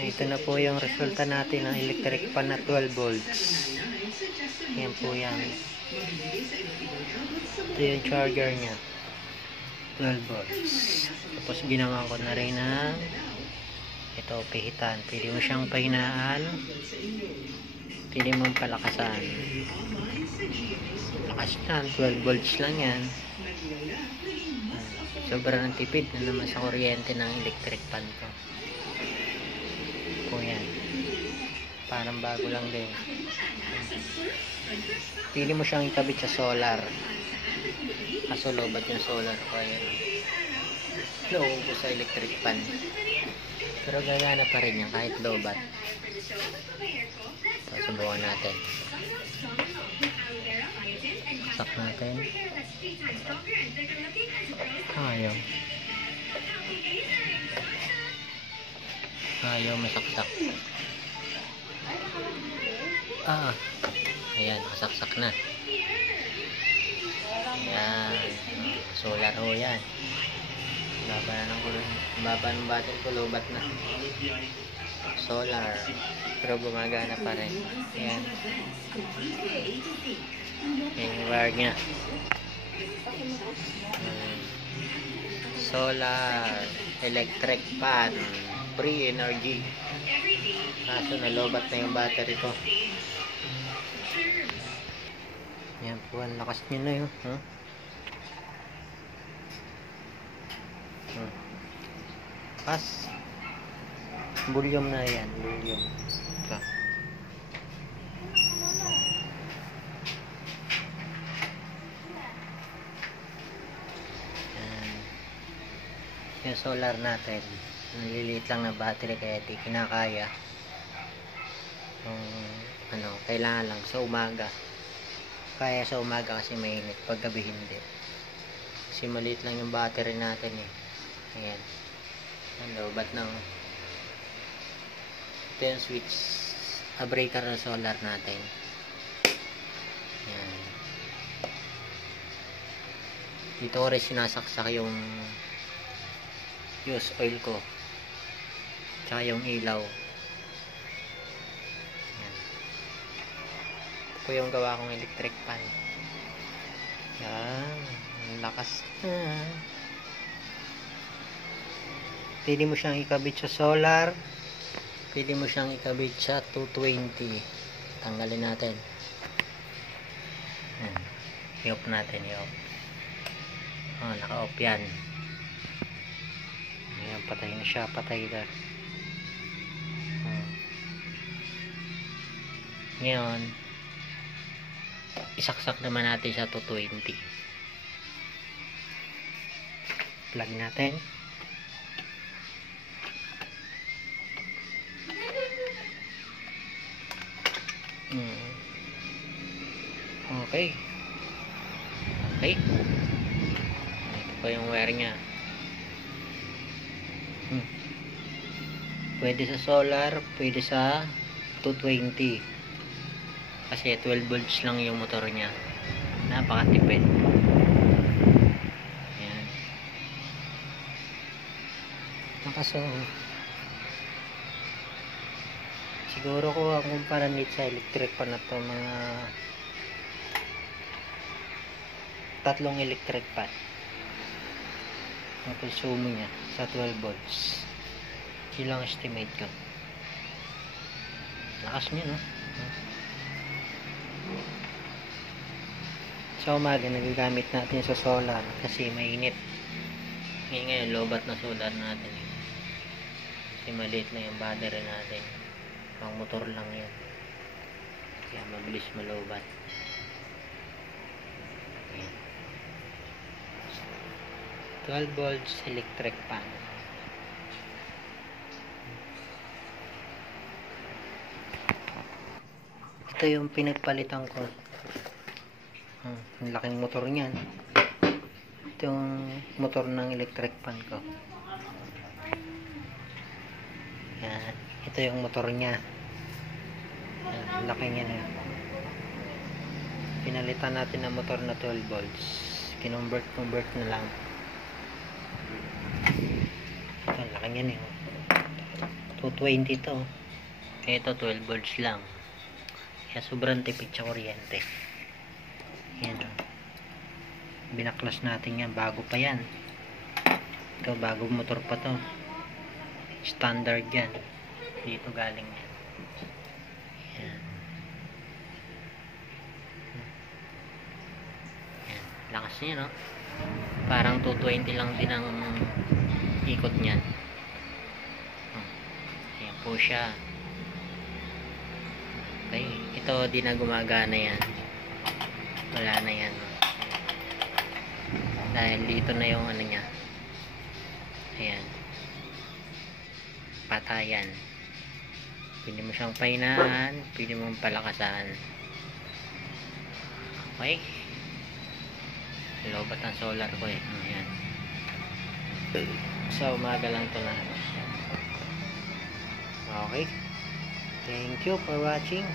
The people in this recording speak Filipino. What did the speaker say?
Ito na po yung resulta natin ng electric pan na 12 volts. Yan po yan. Ito yung charger nya. 12 volts. Tapos ginawa ko na rin ng ito, pihitan. Pwede mo siyang pahinaan. Pwede mong palakasan. Lakas yan. 12 volts lang yan. Sobrang tipid na naman sa kuryente ng electric pan ko. Po yan. Parang bago lang din. Pili mo siyang ikabit sa solar. Kaso lobat yung solar ko. Ayan. Nauubos sa electric pan. Pero gagana pa rin yan kahit lobat. So, subukan natin. Sak natin. Ayaw. Ayaw masaksak. Ayan, nakasaksak na. Ayan. Solar ho yan. Baba ng battery ko, lobat na. Solar. Pero gumagana pa rin. Ayan. Ayan yung wire nya. Solar. Electric pan. Free energy. Kaso nalobat na yung battery ko. Yan po, ang lakas nyo na yun. Pas. Bulyom na yan. Bulyom. Ito. Yan. Yung solar natin. Naliliit lang na battery kaya di kinakaya. Kailangan lang sa umaga. Kaya sa umaga kasi mainit, pag gabi hindi. Kasi maliit lang yung battery natin eh. Ayan. Lobat ng ito yung switch breaker na solar natin. Ayan. Dito ko rin sinasaksak yung fuse oil ko tsaka yung ilaw. Ayan. Ito po yung gawa kong electric pan. Yan, ang lakas na. Pwede mo siyang ikabit sa solar, pwede mo siyang ikabit sa 220. Tanggalin natin. Yan. I-off natin, i-off. Naka-off yan. Ayan, patay na siya, patay na. Ngayon, isaksak naman natin sa 220. Plug natin. Okay. Okay. Ito pa yung wire nya. Pwede sa solar, pwede sa 220. Kasi 12 volts lang yung motor nya. Napakatipid. Ayan. Nakaso. Siguro ko ang kumpara nito sa electric pan na to, mga 3 electric pan. Ang consumo nya sa 12 volts. Ilang estimate ko. Lakas niya, no? Sa umaga nagagamit natin sa solar kasi mainit. Ngayon lobat na solar natin. Kasi maliit na yung battery natin. Pang motor lang yan. Kaya mabilis malobat. Ayan. 12 volts electric pan. Ito yung pinagpalitan ko. Ang laking motor niyan. Ito yung motor ng electric pan ko. Yan. Ito yung motor niya. Yan. Ang laki niya na. Pinalitan natin ng motor na 12 volts. Kinonvert na lang. Ang laki niya na. 220 to. Ito 12 volts lang. Kaya sobrang tipid sa kuryente. Yan. Binaklas natin yan. Bago pa yan. Ito, bago motor pa to. Standard yan. Dito galing yan. Yan. Yan. Lakas niya, no? Parang 220 lang din ang ikot niyan. Ayan po siya. Okay. Ito, di na gumagana yan. Wala na yan. Dahil dito na yung ano niya. Ayan. Patayan. Pwede mo siyang pahinaan. Pwede mong palakasan. Okay. Lobat ang solar ko eh. Ayan. Sa umaga lang to na. Okay. Thank you for watching.